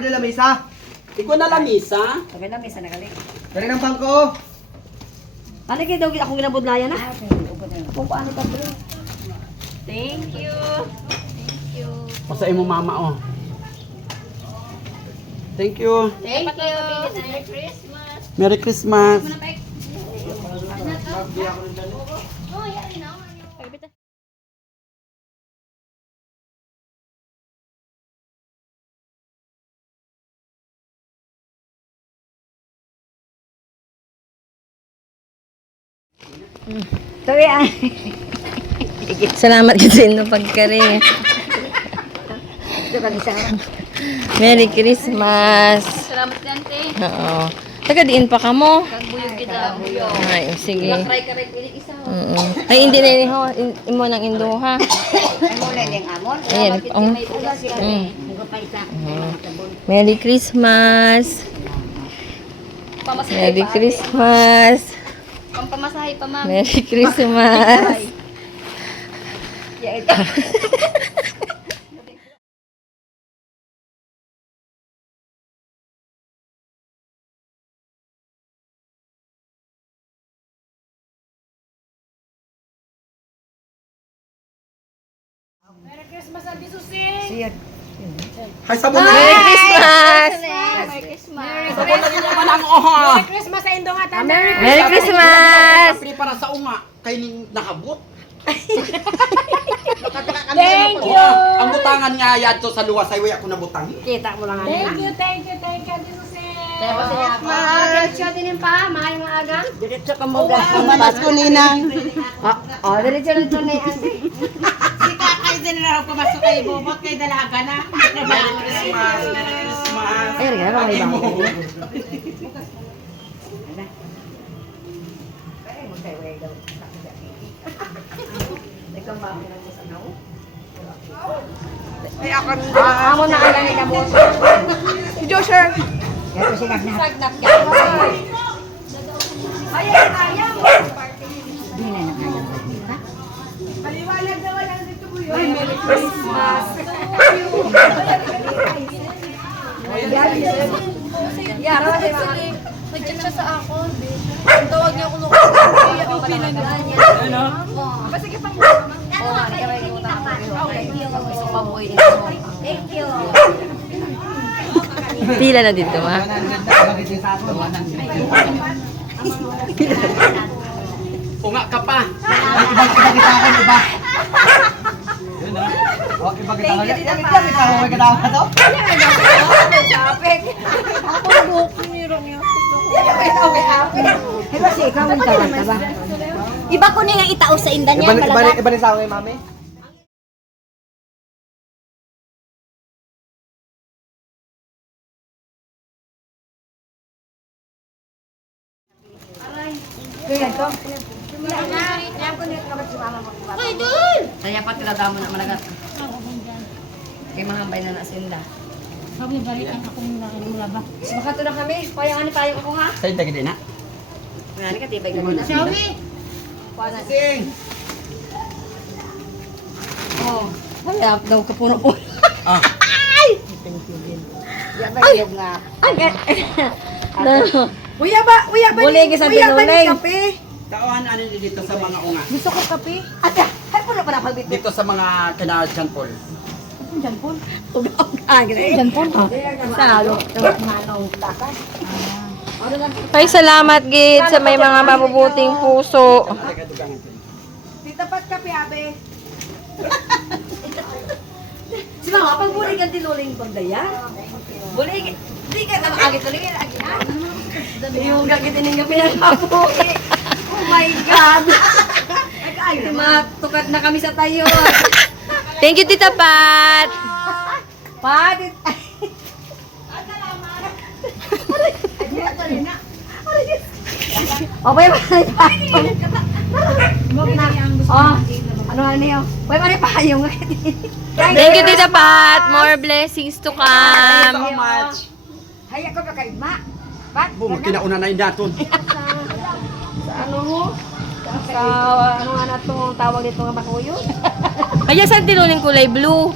sabi nila misa. Ikaw na lamisa. Sabi na, may sanagaling. Dari ng bangko. Ano kayo daw akong ginabudlayan na? Kung paano ka bro? Thank you. Thank you. Pasain mo mama, oh. Thank you. Thank you. Merry Christmas. Merry Christmas. Oh, yeah, you know. Sabi ay. Salamat kasi no pagkari. Merry Christmas. Salamat Dante. Oo. Taga diin pa ka mo. Kagbuyog kita. Ay, sige. Try ka rin piling isa. Ay, hindi na rin ho. Imo ng indo ha. Ay mo na yung amon. Ayan. May ugas yan. Merry Christmas. Pamasahe Merry pa. Christmas. Pampamasahe pa ma'am. Merry Christmas. Yeah, ito. Hay sabon na. Merry Christmas. Merry Christmas. Sabon na din naman ang oha. Merry Christmas. Kapri para sa unga. Kay ning nakabot. Thank you. Ang butangan nga yadto sa luwas ay way ako nabutang. Kita mo lang Thank you, thank you, thank you, Diretso din pa, mahal mga agang. Diretso ka mo ga. Pamas ko ninang. Diretso na ito na yan. Si kakay din na ako pumasok kay Bobot kay dalaga na. Merry Christmas. Merry Christmas. Ayun nga, may bang. Amo na alam ni kamo. Joshua. Kaya sigag na. Sagnap ka. Ayaw, ayaw. Hindi na nakayaw. Paliwanag na wala dito po yun. Merry Christmas. Yara, di ba? Nag-chat siya sa ako. Ang tawag niya ako nung yung pinagdaan niya. Ano? Basta ka pang Oo, hindi ka may utang ako. Thank you. Gusto ko mabuhay. Thank you. pila na dito, ha? Unga ka pa. Ibang kita kita akin, iba. Ibang kita akin. Ibang kita akin to? Iba ko na nga itao sa indan niya. Iba rin sa akin, mami. Saya pa tinadamo na managat. Kay mahambay na nasinda. Sabi balikan ako mula ba? Makato na kami. Payang ako ha. Sa'yo dagi din na. Ngani ka tibay ka muna. Sabi. Sing! Oh, hayap daw ka puno po. Ah. Ay, nga. Uya ba Bulig sa tinuling. Kaon ano dito sa mga unga. Gusto ko kape. Ate, ay puno pa na pagbit. Dito sa mga kina John Paul. Diyan po. Salo. Manong takas. Ay, salamat, Gid, sa may mga mabubuting puso. Tita Pat kape abe. Si Mama, pag bulig ang tinuling pagdaya. Bulig. Di ka na agit tuloy. Yung gagit din nga pinagapo. Oh my God. Ay, matukat na kami sa tayo. Thank you, Tita Pat. Pat. Oh, bay pa. Oh, ano yun? Bay pa yung. Thank you, Tita Pat. More blessings to come. So much. Hay ako pa kay Ma. Pat. Bum kinauna na indaton. Sa ano mo? Sa ano nga na itong tawag dito nga bakuyo? Kaya saan tinuling kulay blue?